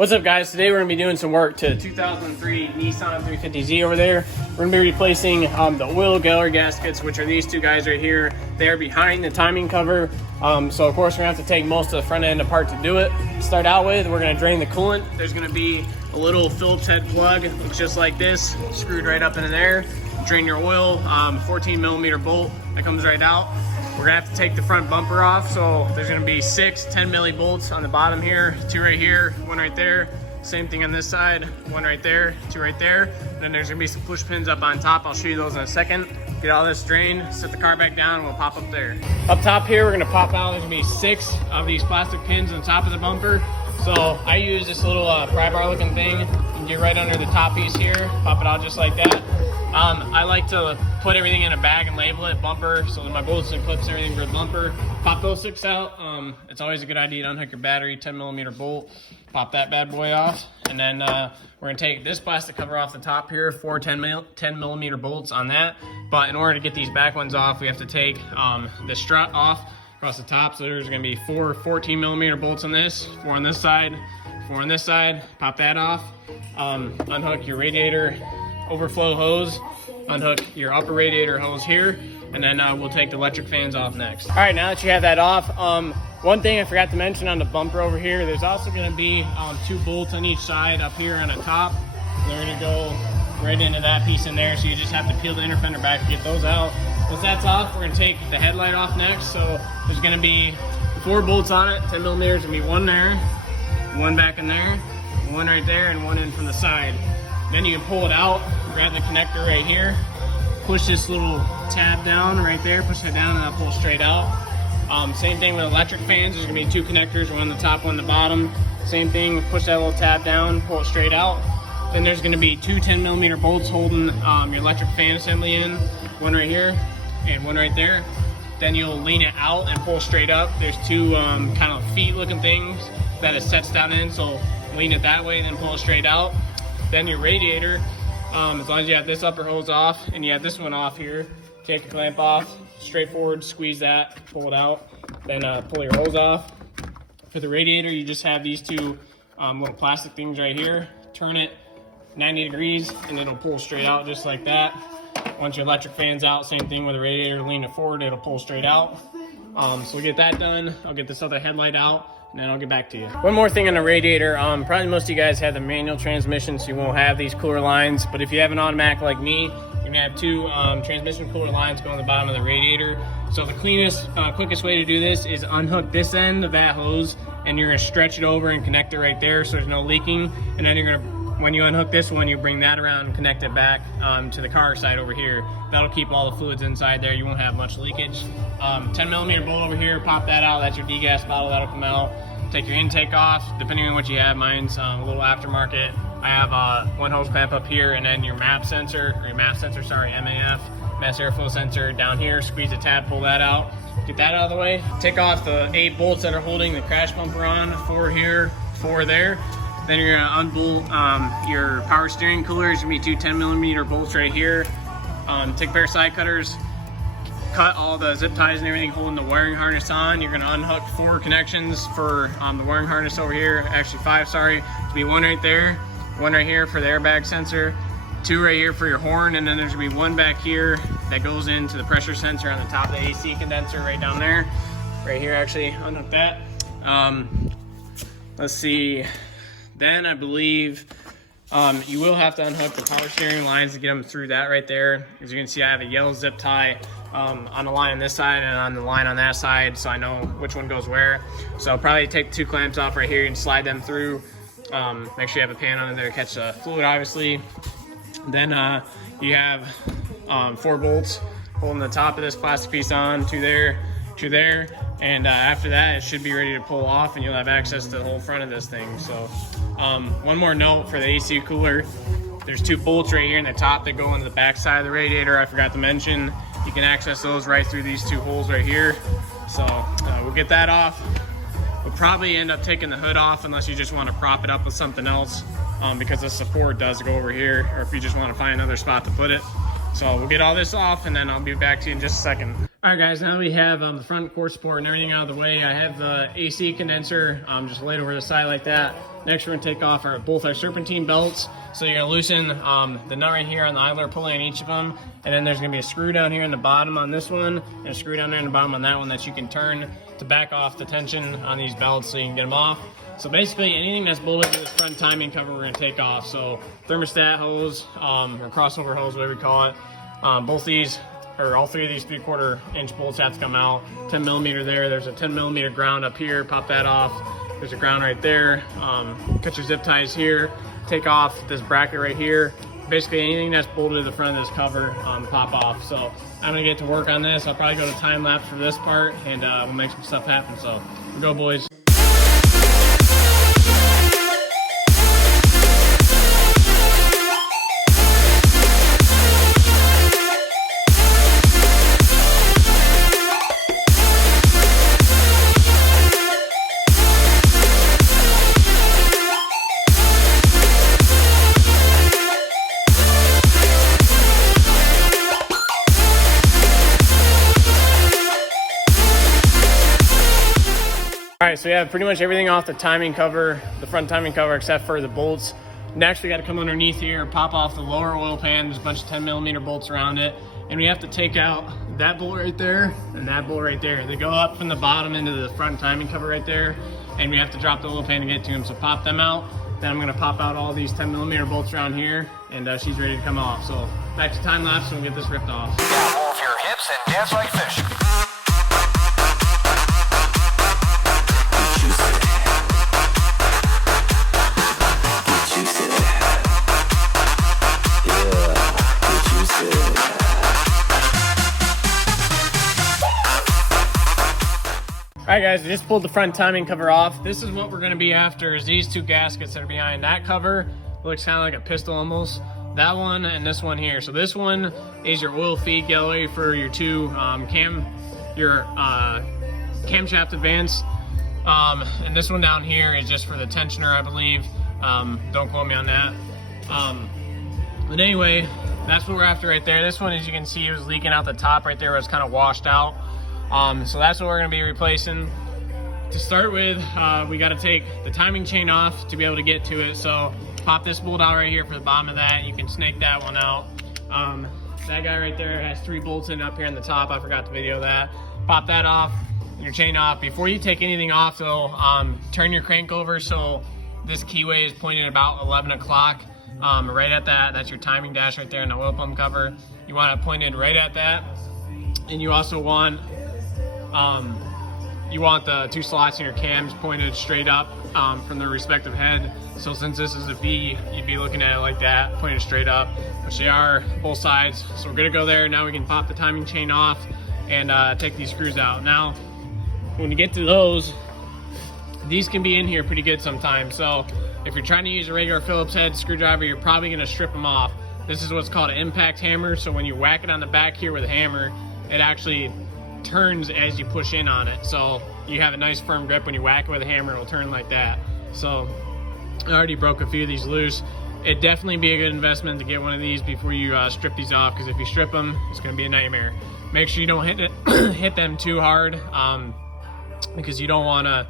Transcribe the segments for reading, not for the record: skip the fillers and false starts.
What's up, guys? Today we're going to be doing some work to 2003 Nissan 350Z over there. We're going to be replacing the oil gallery gaskets, which are these two guys right here. They are behind the timing cover. So of course we're going to have to take most of the front end apart to do it. To start out with, we're going to drain the coolant. There's going to be a little Phillips head plug. It looks just like this, screwed right up into there. Drain your oil, 14 millimeter bolt that comes right out. We're gonna have to take the front bumper off, so there's gonna be 6 10 milli bolts on the bottom here, 2 right here, 1 right there. Same thing on this side, 1 right there, 2 right there. And then there's gonna be some push pins up on top. I'll show you those in a second. Get all this drained, set the car back down, and we'll pop up there. Up top here, we're gonna pop out, there's gonna be 6 of these plastic pins on top of the bumper. So I use this little pry bar looking thing. You can get right under the top piece here, pop it out just like that. I like to put everything in a bag and label it bumper, so that my bolts and clips and everything for the bumper. Pop those 6 out. It's always a good idea to unhook your battery, 10 millimeter bolt, pop that bad boy off. And then we're gonna take this plastic cover off the top here, 4 10 millimeter bolts on that. But in order to get these back ones off, we have to take the strut off across the top. So there's gonna be 4 14 millimeter bolts on this, 4 on this side, 4 on this side. Pop that off. Unhook your radiator overflow hose, unhook your upper radiator hose here, and then we'll take the electric fans off next. All right, now that you have that off, one thing I forgot to mention on the bumper over here, there's also gonna be 2 bolts on each side up here on the top. They're gonna go right into that piece in there, so you just have to peel the inner fender back to get those out. Once that's off, we're gonna take the headlight off next. So there's gonna be 4 bolts on it, 10 millimeters, gonna be 1 there, 1 back in there, 1 right there, and 1 in from the side. Then you can pull it out, grab the connector right here, push this little tab down right there, push it down, and that'll pull straight out. Same thing with electric fans. There's gonna be 2 connectors, 1 on the top, 1 on the bottom. Same thing, push that little tab down, pull it straight out. Then there's gonna be 2 10 millimeter bolts holding your electric fan assembly in, 1 right here and 1 right there. Then you'll lean it out and pull straight up. There's 2 kind of feet looking things that it sets down in, so lean it that way and then pull it straight out. Then your radiator, as long as you have this upper hose off and you have this one off here, take the clamp off, straightforward, squeeze that, pull it out, then pull your hose off. For the radiator, you just have these 2 little plastic things right here. Turn it 90 degrees and it'll pull straight out just like that. Once your electric fan's out, same thing with the radiator, lean it forward, it'll pull straight out. So we'll get that done. I'll get this other headlight out, and then I'll get back to you. One more thing on the radiator, probably most of you guys have the manual transmission, so you won't have these cooler lines, but if you have an automatic like me, you're gonna have 2 transmission cooler lines going on the bottom of the radiator. So the cleanest, quickest way to do this is unhook this end of that hose, and you're gonna stretch it over and connect it right there so there's no leaking, and then you're gonna, when you unhook this one, you bring that around and connect it back to the car side over here. That'll keep all the fluids inside there. You won't have much leakage. 10 millimeter bolt over here, pop that out. That's your degas bottle, that'll come out. Take your intake off, depending on what you have. Mine's a little aftermarket. I have 1 hose clamp up here, and then your MAF sensor, MAF, mass airflow sensor down here. Squeeze the tab, pull that out. Get that out of the way. Take off the 8 bolts that are holding the crash bumper on, 4 here, 4 there. Then you're gonna unbolt your power steering cooler. There's gonna be 2 10 millimeter bolts right here. Take a pair of side cutters, cut all the zip ties and everything holding the wiring harness on. You're gonna unhook 4 connections for the wiring harness over here. Actually 5, sorry. To be 1 right there, 1 right here for the airbag sensor, 2 right here for your horn, and then there's gonna be 1 back here that goes into the pressure sensor on the top of the AC condenser right down there. Right here, actually, unhook that. Let's see. Then I believe you will have to unhook the power steering lines to get them through that right there. As you can see, I have a yellow zip tie on the line on this side and on the line on that side, so I know which one goes where. So I'll probably take 2 clamps off right here and slide them through. Make sure you have a pan on there to catch the fluid, obviously. Then you have 4 bolts holding the top of this plastic piece on, 2 there, 2 there. And after that, it should be ready to pull off, and you'll have access to the whole front of this thing. So one more note for the AC cooler, there's 2 bolts right here in the top that go into the back side of the radiator. I forgot to mention, you can access those right through these 2 holes right here. So we'll get that off. We'll probably end up taking the hood off unless you just want to prop it up with something else, because the support does go over here, or if you just want to find another spot to put it. So we'll get all this off, and then I'll be back to you in just a second. All right, guys, now that we have the front core support and everything out of the way, I have the AC condenser just laid over the side like that. Next, we're gonna take off both our serpentine belts. So you're gonna loosen the nut right here on the idler pulley on each of them. And then there's gonna be a screw down here in the bottom on this one, and a screw down there in the bottom on that one that you can turn to back off the tension on these belts so you can get them off. So basically anything that's bolted to this front timing cover, we're gonna take off. So thermostat hose, or crossover hose, whatever you call it. Both these, or all three of these 3/4 inch bolts have to come out. 10 millimeter there. There's a 10 millimeter ground up here. Pop that off. There's a ground right there. Cut your zip ties here. Take off this bracket right here. Basically anything that's bolted to the front of this cover, pop off. So I'm gonna get to work on this. I'll probably go to time lapse for this part, and we'll make some stuff happen. So we'll go, boys. All right, so we have pretty much everything off the timing cover, the front timing cover, except for the bolts. Next, we got to come underneath here, pop off the lower oil pan. There's a bunch of 10 millimeter bolts around it. And we have to take out that bolt right there and that bolt right there. They go up from the bottom into the front timing cover right there. And we have to drop the oil pan to get to them. So pop them out. Then I'm gonna pop out all these 10 millimeter bolts around here, and she's ready to come off. So back to time lapse and we'll get this ripped off. Now move your hips and dance like fish. All right, guys, I just pulled the front timing cover off. This is what we're gonna be after, is these two gaskets that are behind that cover. Looks kind of like a pistol almost. That one and this one here. So this one is your oil feed gallery for your two camshaft advance. And this one down here is just for the tensioner, I believe. Don't quote me on that. But anyway, that's what we're after right there. This one, as you can see, it was leaking out the top right there. It was kind of washed out. So that's what we're gonna be replacing. To start with, we gotta take the timing chain off to be able to get to it. So pop this bolt out right here for the bottom of that. You can snake that one out. That guy right there has 3 bolts in up here in the top. I forgot to video that. Pop that off, your chain off. Before you take anything off though, turn your crank over so this keyway is pointed about 11 o'clock. Right at that, that's your timing dash right there in the oil pump cover. You want it pointed right at that. And you also want the 2 slots in your cams pointed straight up from their respective head. So since this is a V, you'd be looking at it like that, pointed straight up, which they are both sides. So we're gonna go there. Now we can pop the timing chain off and take these screws out. Now, when you get to those, these can be in here pretty good sometimes. So if you're trying to use a regular Phillips head screwdriver, you're probably gonna strip them off. This is what's called an impact hammer. So when you whack it on the back here with a hammer, it actually turns as you push in on it. So you have a nice firm grip. When you whack it with a hammer, it'll turn like that. So I already broke a few of these loose. It'd definitely be a good investment to get one of these before you strip these off, because if you strip them, it's gonna be a nightmare. Make sure you don't hit them too hard, because you don't wanna,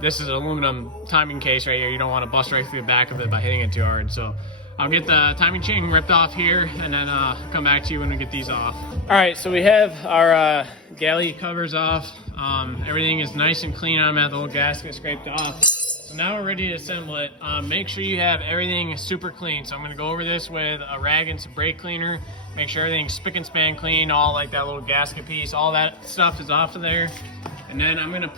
this is an aluminum timing case right here. You don't wanna bust right through the back of it by hitting it too hard. So I'll get the timing chain ripped off here and then come back to you when we get these off. All right, so we have our galley covers off. Everything is nice and clean. I'm at the little gasket scraped off. So now we're ready to assemble it. Make sure you have everything super clean. So I'm gonna go over this with a rag and some brake cleaner. Make sure everything's spick and span clean, all like that little gasket piece, all that stuff is off of there. And then I'm gonna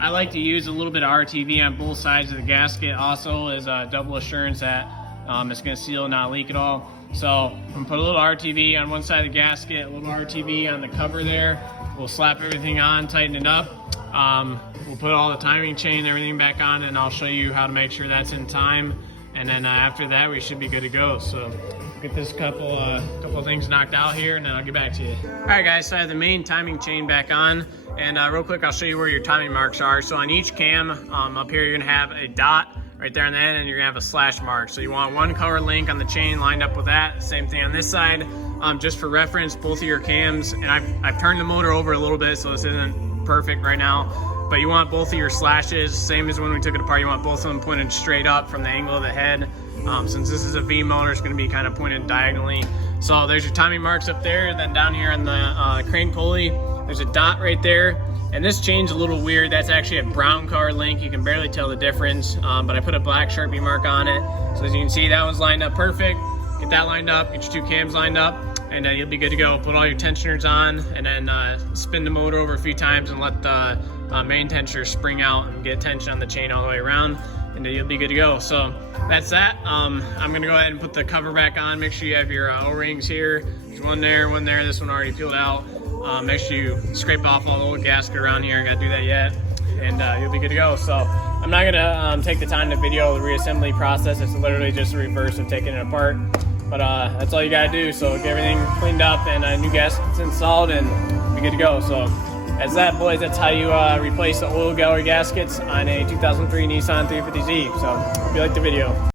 I like to use a little bit of RTV on both sides of the gasket, also as a double assurance that it's gonna seal and not leak at all. So I'm gonna put a little RTV on one side of the gasket, a little RTV on the cover there. We'll slap everything on, tighten it up. We'll put all the timing chain and everything back on, and I'll show you how to make sure that's in time. And then after that, we should be good to go. So get this couple of things knocked out here, and then I'll get back to you. All right, guys, so I have the main timing chain back on. And real quick, I'll show you where your timing marks are. So on each cam up here, you're gonna have a dot right there on the end, and you're gonna have a slash mark. So you want one cover link on the chain lined up with that. Same thing on this side. Just for reference, both of your cams, and I've turned the motor over a little bit, so this isn't perfect right now, but you want both of your slashes, same as when we took it apart, you want both of them pointed straight up from the angle of the head. Since this is a V motor, it's gonna be kind of pointed diagonally. So there's your timing marks up there, and then down here on the crane pulley, there's a dot right there. And this chain's a little weird. That's actually a brown color link. You can barely tell the difference, but I put a black Sharpie mark on it. So as you can see, that one's lined up perfect. Get that lined up, get your two cams lined up, and you'll be good to go. Put all your tensioners on, and then spin the motor over a few times and let the main tensioner spring out and get tension on the chain all the way around, and then you'll be good to go. So that's that. I'm gonna go ahead and put the cover back on. Make sure you have your O-rings here. There's one there, this one already peeled out. Make sure you scrape off all the old gasket around here. I gotta do that yet, and you'll be good to go. So I'm not gonna take the time to video the reassembly process. It's literally just a reverse of taking it apart. But that's all you gotta do. So get everything cleaned up and new gaskets installed, and be good to go. So that's that, boys. That's how you replace the oil gallery gaskets on a 2003 Nissan 350Z. So hope you liked the video.